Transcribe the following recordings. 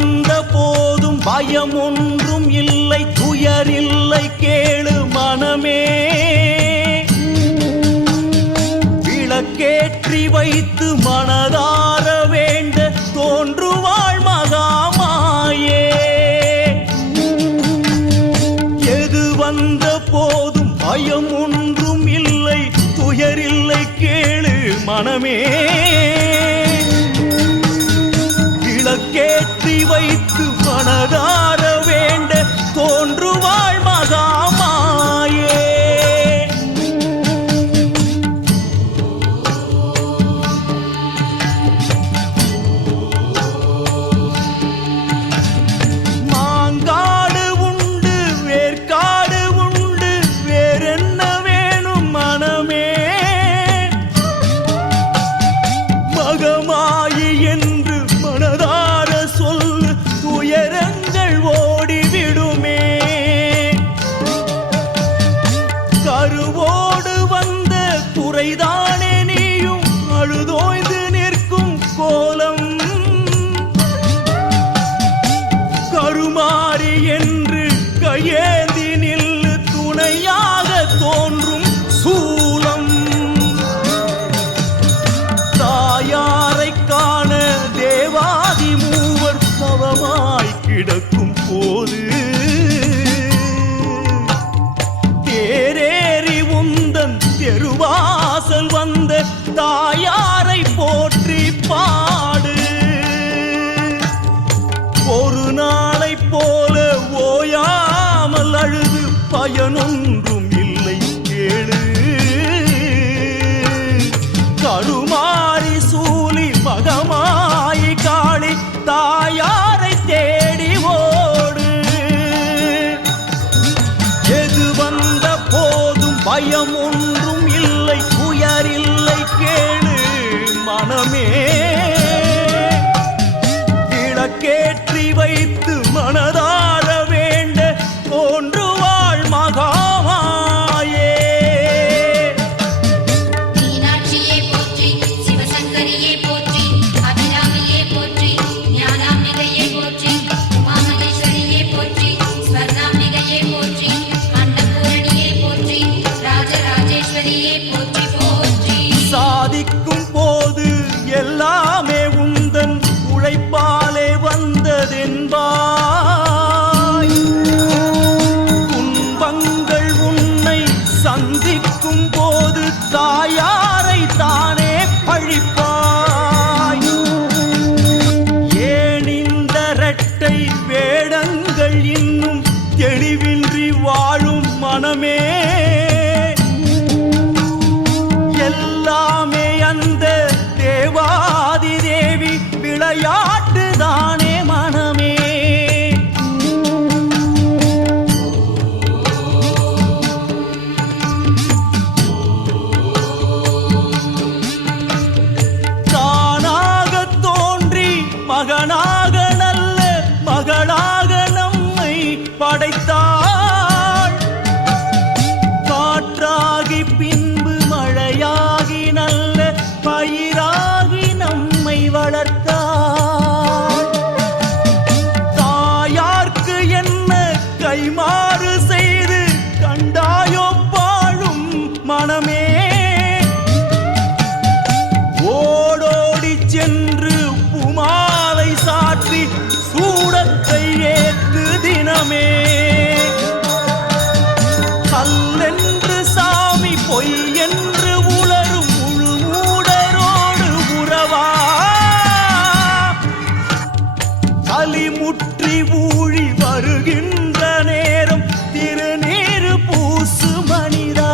வந்த போதும் பயம் ஒன்றும் இல்லை. துயர் இல்லை கேளு மனமே. விளக்கேற்றி வைத்து மனதார வேண்ட தோன்றுவாள் மகாமாயே. எது வந்த போதும் பயம் ஒன்றும் இல்லை. துயரில்லை கேளு மனமே. தாயாரை போற்றி பாடு. ஒரு நாளை போல ஓயாமல் அழுது பயனொன்றும் இல்லை கேளு. கருமாறி சூலி மகமாயி காளி தாயாரை தேடி ஓடு. எது வந்த போதும் பயம் ஒன்றும் கேற்றி வைத்து வாழும் மனமே. எல்லாமே அந்த தேவாதி தேவி விளையாட்டு தானே மனமே. தானாக தோன்றி மகனா களிமுற்றி ஊழி வருகின்ற நேரம் திருநீரு பூசு மனிதா.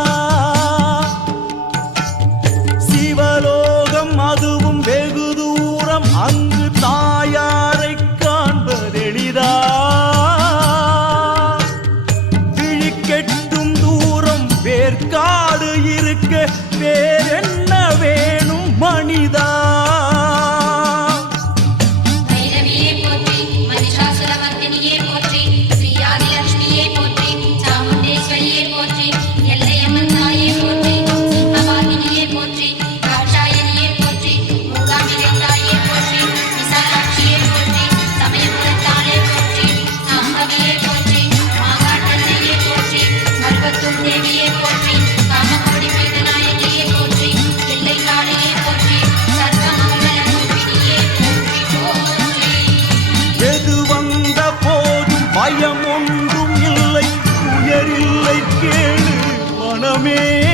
சிவலோகம் அதுவும் வெகு தூரம் அங்கு தாயாரை காண்பதெளிதா. விழிக்கெட்டும் தூரம் வேர்காடு இருக்க வேறென்ன வேணும் மனிதா. মে